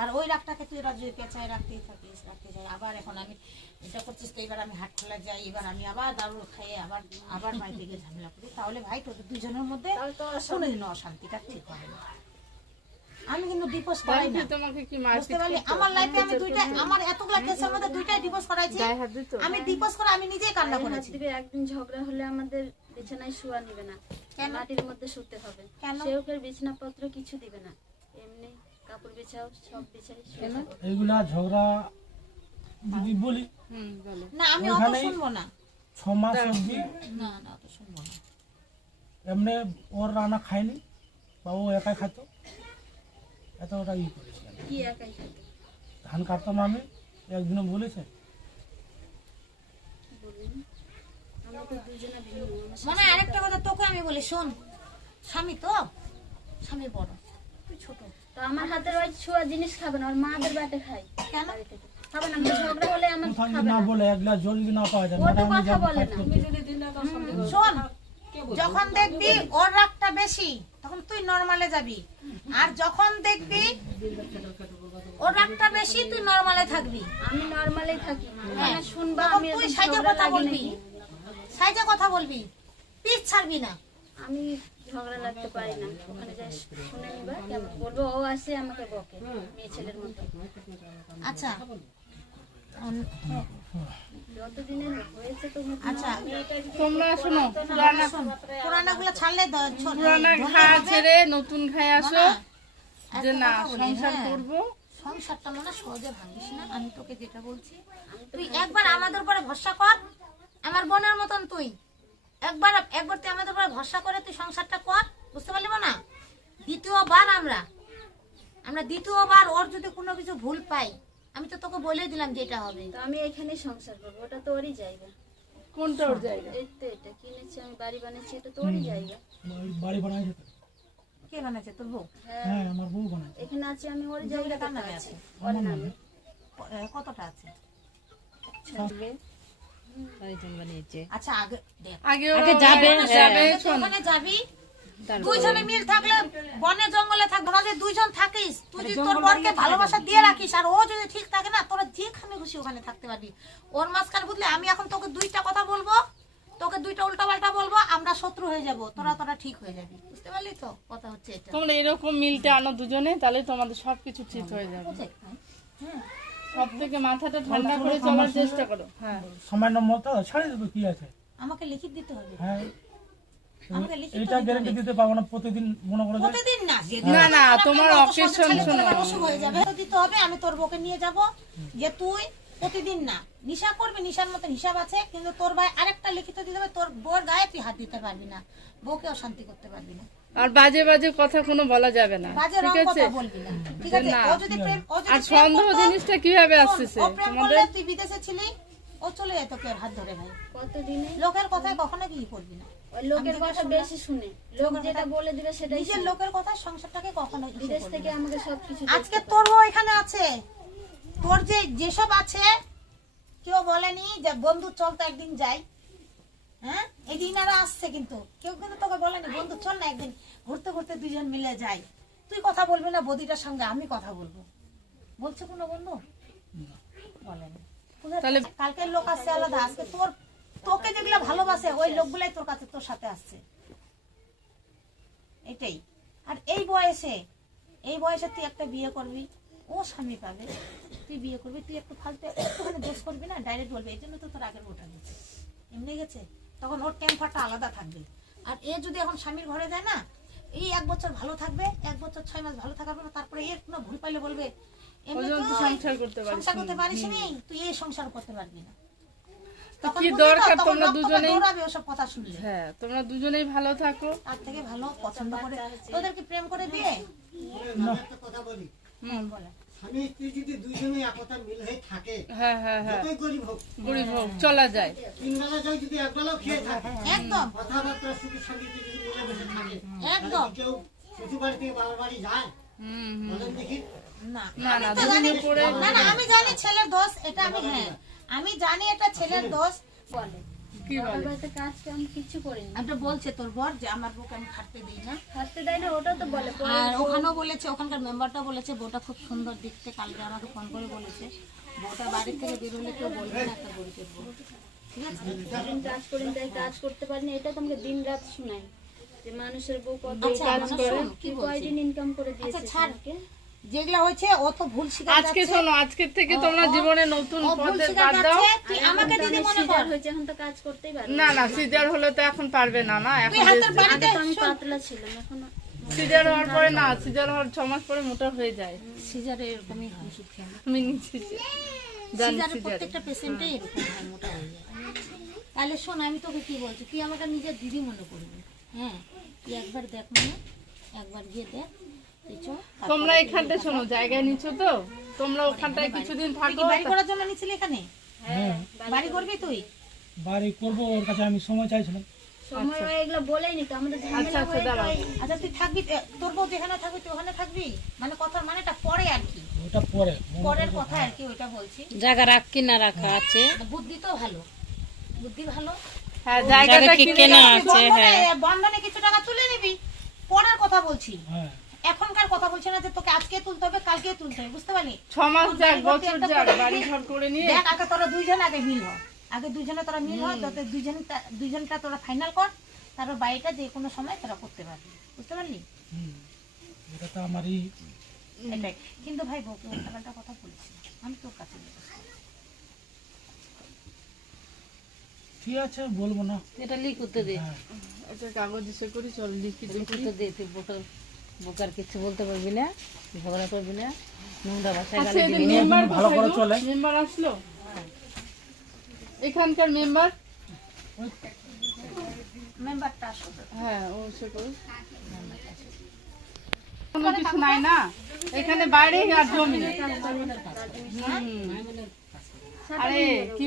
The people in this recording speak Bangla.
আর ওই রাগটাকে তুই এবার যদি পেঁচায় রাখতে যাই আবার এখন আমি এটা করছিস তো এবার আমি হাট খোলা যাই, এবার আমি আবার দারু খাইয়ে আবার বাড়িতে গিয়ে ঝামেলা করি, তাহলে ভাই তোদের দুজনের মধ্যে কোনোদিনও অশান্তিটা ঠিক হবে না। আমি কিন্তু ডিভোর্স করাই না, বুঝতে পারলি? আমার লাইফে আমি দুইটা, আমার এতগুলা কেসের মধ্যে দুইটাই ডিভোর্স করাইছি। আমি ডিভোর্স করে আমি নিজেই কান্না করেছি। একদিন ঝগড়া হলে আমাদের বিছানায় শোয়া নিবে না, মাটির মধ্যে শুতে হবে। সেও ফের বিছানাপত্র কিছু দিবে না, এমনি কাপড় বিছাও সব বিছাই। এইগুলা ঝগড়া যদি বলি না আমি অত শুনবো না, 6 মাস অবধি না অত শুনবো না। এমনি ওর রান্না খায়নি বা ও একাই খাইত, এতটা ই করেছি। কি একাই খাইতো? ধান কাটতাম আমি, একদিনও বলেছে মানে আরেকটা কথা তোকে আমি বলি, শোন, স্বামী তো স্বামী বড়, তুই ছোট। তো আমার হাতের ওই ছোঁয়া জিনিস খাবে না, ওর মাদের বাটে খাই। কেন খাবে না? ঝগড়া হলে আমার খাবে না না বলে এক গ্লাস জল যদি না পাওয়া যায়, ও তো কথা বলে না। শোন, যখন দেখবি ওর রাগটা বেশি তখন তুই নরমালে যাবি, আর যখন দেখবি ওর রাগটা বেশি তুই নরমালে থাকবি। আমি নরমালেই থাকি, মানে শুনবা তখন আমি তুই সাইজে কথা বলবি, সাইজে কথা বলবি, পিছ ছাড়বি না। আমি ঝগড়া লাগতে পারি না, ওখানে যাই শুনে নিবা, কেমন বলবো ও আসে আমাকে বকে মেয়ে ছেলের মতো। আচ্ছা যতদিনের হয়েছে তো আচ্ছা তোমরা শোনো, পুরানাগুলো ছাড়লে পুরানা ঘা ছেড়ে নতুন ঘায়ে আসো, যে না সংসার করবো। সংসারটা মনে সহজে ভাঙিস না। আমি তোকে যেটা বলছি, তুই একবার আমাদের উপরে ভরসা কর, আমার বোনের মতন তুই একবার তুই আমাদের উপরে ভরসা করে তুই সংসারটা কর, বুঝতে পারলি না? দ্বিতীয়বার দ্বিতীয়বার ওর যদি কোনো কিছু ভুল পাই, আমি তো তোকে বলে দিলাম যেটা হবে। তো আমি এখানে সংসার করবো, ওটা তো ওরই জায়গা। কোনটা ওর জায়গা? এই তো এটা কিনেছি আমি, বাড়ি বানিয়েছি, এটা তো ওরই জায়গা। বাড়ি বানাইছে তো। কে বানাচ্ছে? তোর বউ? হ্যাঁ আমার বউ বানাইছে। এখানে আছি আমি, ওর জমিটা জায়গা কার নামে আছে? ওর নামে। কতটা আছে? আচ্ছা আগে দেখ, আগে যাবে ওখানে যাবি, দুইজনে মিল থাকলে বনে জঙ্গলে থাকবে না, যে দুইজন থাকিস, তুই যদি তোর বরকে ভালোবাসা দিয়ে রাখিস আর ও যদি ঠিক থাকে না, তোরা যেখানে খুশি ওখানে থাকতে পারবি। ওর মাঝখানে বুঝলি আমি এখন তোকে দুইটা কথা বলবো, তোকে দুইটা উল্টা পাল্টা বলবো, আমরা শত্রু হয়ে যাব, তোরা ঠিক হয়ে যাবি, বুঝতে পারলি তো? কথা হচ্ছে এটা। তোমরা এরকম মিলটা আনো দুজনে, তাহলে তোমাদের সবকিছু ঠিক হয়ে যাবে। সব থেকে মাথাটা ঠান্ডা করে চলার চেষ্টা করো। হ্যাঁ সামান্য মতো ছাড়ে দেবে, কি আছে? আমাকে লিখিত দিতে হবে। হ্যাঁ আমাকে লিখিত এটা গ্যারান্টি দিতে পারবো না, প্রতিদিন মনে করে প্রতিদিন না, না না তোমার অকেশন শোনো, অসুখ হয়ে যাবে তো দিতে হবে। আমি তোর বউকে নিয়ে যাব, যে তুই প্রতিদিন না নিশা করবি, নিশার মতো হিসাব আছে, কিন্তু তোর ভাই আরেকটা লিখিত দিতে হবে, তোর বউর গায়ে তুই হাত দিতে পারবি না, বউকে অশান্তি করতে পারবি না, আর বাজে বাজে কথা কোনো বলা যাবে না, বাজে ঠিক রং আছে? কথা বলবি না, ঠিক আছে? ও যদি প্রেম, আর সন্দেহ জিনিসটা কিভাবে আসছে ও প্রেম করলে, তুই বিদেশে ছিলি, ও চলে যেত তোর হাত ধরে ভাই। কতদিনে লোকের কথায় কখনো কি করবি না, ওই লোকের কথা বেশি শুনে, লোক যেটা বলে দিবে সেটাই নিজের লোকের কথা সংসারটাকে কখনো বিদেশ থেকে আমাকে সবকিছু। আজকে তোর বউ এখানে আছে, তোর যেসব আছে কেউ বলেনি যে বন্ধু চল তো একদিন যাই, হ্যাঁ এই দিনারা আসছে, কিন্তু কেউ কিন্তু তোকে বলেনি বন্ধু চল না একদিন ঘুরতে ঘুরতে দুজন মিলে যাই। তুই কথা বলবি না বদিটার সঙ্গে, আমি কথা বলবো, বলছে কোনো বন্ধু বলেনি। তাহলে কালকের লোক আসছে আলাদা, আজকে তোকে যেগুলো ভালোবাসে ওই লোকগুলাই তোর কাছে তোর সাথে আসছে, এটাই। আর এই বয়সে তুই একটা বিয়ে করবি, ও স্বামী পাবে, তুই বিয়ে করবি, তুই একটু ফালতু একটুখানি দোষ করবি না, ডাইরেক্ট বলবি এই জন্য তো তোর আগের ওটা গেছে, এমনি গেছে, তখন ওর টেম্পারটা আলাদা থাকবে। আর এ যদি এখন স্বামীর ঘরে যায় না, এই 1 বছর ভালো থাকবে, 1 বছর 6 মাস ভালো থাকার পর তারপরে এর কোনো ভুল পাইলে বলবে সংসার করতে পারিস নি, তুই এই সংসার করতে পারবি না। কি দরকার তোমরা দুজনেই, ওসব কথা শুনলে। হ্যাঁ তোমরা দুজনেই ভালো থাকো, তার থেকে ভালো পছন্দ করে তোদেরকে প্রেম করে বিয়ে। একটা কথা বলি, বলে স্বামী স্ত্রী যদি দুইজনে একতা মিল হয়ে থাকে, হ্যাঁ হ্যাঁ হ্যাঁ, যতই গরিব হোক চলা যায়, 3 বেলা যায় যদি একবেলাও খেয়ে থাকে, একদম কথাবার্তা সুখী শান্তিতে যদি মিলেমিশে থাকে, একদম। কেউ শ্বশুর বাড়ি থেকে বাবার বাড়ি যায় বলেন দেখি? না না না আমি তো জানি, না আমি জানি ছেলের দোষ, এটা আমি, হ্যাঁ আমি জানি এটা ছেলের দোষ, বলে কি বাবার বলে? বাড়িতে কাজ কাম কিছু করিনি। একটা বলছে তোর বর যে আমার বউকে আমি খাটতে দিই না। হাঁটতে দেয় না, ওটা তো বলে। পরে আর ওখানেও বলেছে, ওখানকার মেম্বারটা বলেছে বউটা খুব সুন্দর দেখতে। কালকে আমাকে ফোন করে বলেছে বউটা বাড়ি থেকে বেরোলে কেউ বলবে না একটা গরিবের বউ। ঠিক আছে, সারাদিন কাজ করেন, তাই কাজ করতে পারিনি। এটা তোমাকে দিন রাত শুনাই যে মানুষের বউ কত আচ্ছা, কাজ আমার করে, শোন, কি বলছি? কয়দিন ইনকাম করে দিয়েছে আচ্ছা, ছাড়। আমাকে। যেগুলা হয়েছে ও তো ভুল শিকার আজকে শোনো, আজকের থেকে তোমরা জীবনে নতুন ও ভুল পথে শিকার বাদ দাও। তুই আমাকে দিদি মনে সিজার কর। হয়েছে, এখন তো কাজ করতেই পারে না না, সিজার হলে তো এখন পারবে না। না, তুই এখন হাতের বাড়িতে আগে তো আমি পাতলা ছিলাম, এখন সিজার হওয়ার পরে না, সিজার হওয়ার 6 মাস পরে মোটা হয়ে যায়। সিজারে এরকমই হয় ওষুধ খেয়ে। আমি নিচ্ছি জানি সিজারে সিজারে। প্রত্যেকটা পেশেন্টই এরকম হয়, মোটা হয়ে যায়। তাহলে শোন, আমি তোকে কি বলছি, তুই আমাকে নিজের দিদি মনে করবি। হ্যাঁ, তুই একবার দেখ, মানে একবার গিয়ে দেখ, তুই চ। তোমরা এখানটা শোনো, জায়গায় নিচ্ছ তো, তোমরা ওখানটায় কিছুদিন তুই থাকো। কি বাড়ি করার জন্য নিছিলি এখানে? হ্যাঁ, বাড়ি করবি তুই? বাড়ি করবো, ওর কাছে আমি সময় চাইছিলাম। সময় হয় এগুলো বলেই নি তো, আমাদের আচ্ছা ঝামেলা আচ্ছা, হয়ে দাঁড়াও। যায়। আচ্ছা, তুই থাকবি, তোর বউ যেখানে থাকবি তুই ওখানে থাকবি, মানে কথার মানেটা পরে আর কি, ওটা পরে পরের কথা আর কি, ওইটা বলছি। জায়গা রাখ কি না রাখা আছে, বুদ্ধি তো ভালো, বুদ্ধি ভালো। হ্যাঁ, জায়গাটা কি কিনে কেনা নাও। আছে, হ্যাঁ। বন্ধনে কিছু টাকা তুলে নিবি, পরের কথা বলছি, হ্যাঁ, এখনকার কথা বলছি না যে তোকে আজকে তুলতে হবে কালকে তুলতে হবে, বুঝতে পারলি? 6 মাস যাক, বাড়ি ভর্তি বছর একটা যাক, করে বাড়ি দিবি। ঘর করে নিয়ে। দেখ, আগে তোরা দুইজন আগে মিল হ, আগে দুইজনে তোরা মিল হয়, তোদের দুইজনটা তোরা ফাইনাল কর, তারপর বাড়িটা যে কোনো সময় তোরা করতে পারবি, বুঝতে পারলি? হুম, এটা তো আমারই। এটাই। কিন্তু ভাই বউকে উল্টাপাল্টা কথা বলছি না, আমি তোর কাছে বলছি। ঠিক আছে, বলবো না। এটা লিখতে দে, হ্যাঁ, একটা কাগজ এসে করি, চল লিখি দেখি। লিখতে দে, তুই বোকার কিছু বলতে পারবি না, ঝগড়া করবি না, নোংরা ভাষায় আচ্ছা, গালি এদের দিবি না। মেম্বার ভালো করে কোথায় চলে। গো? মেম্বার আসলো? এখানকার মেম্বার? মেম্বারটা আসবে। হ্যাঁ, ও সে করুক। কোনো কিছু নাই না এখানে, বাইরে আর জমি। হুম। আরে কি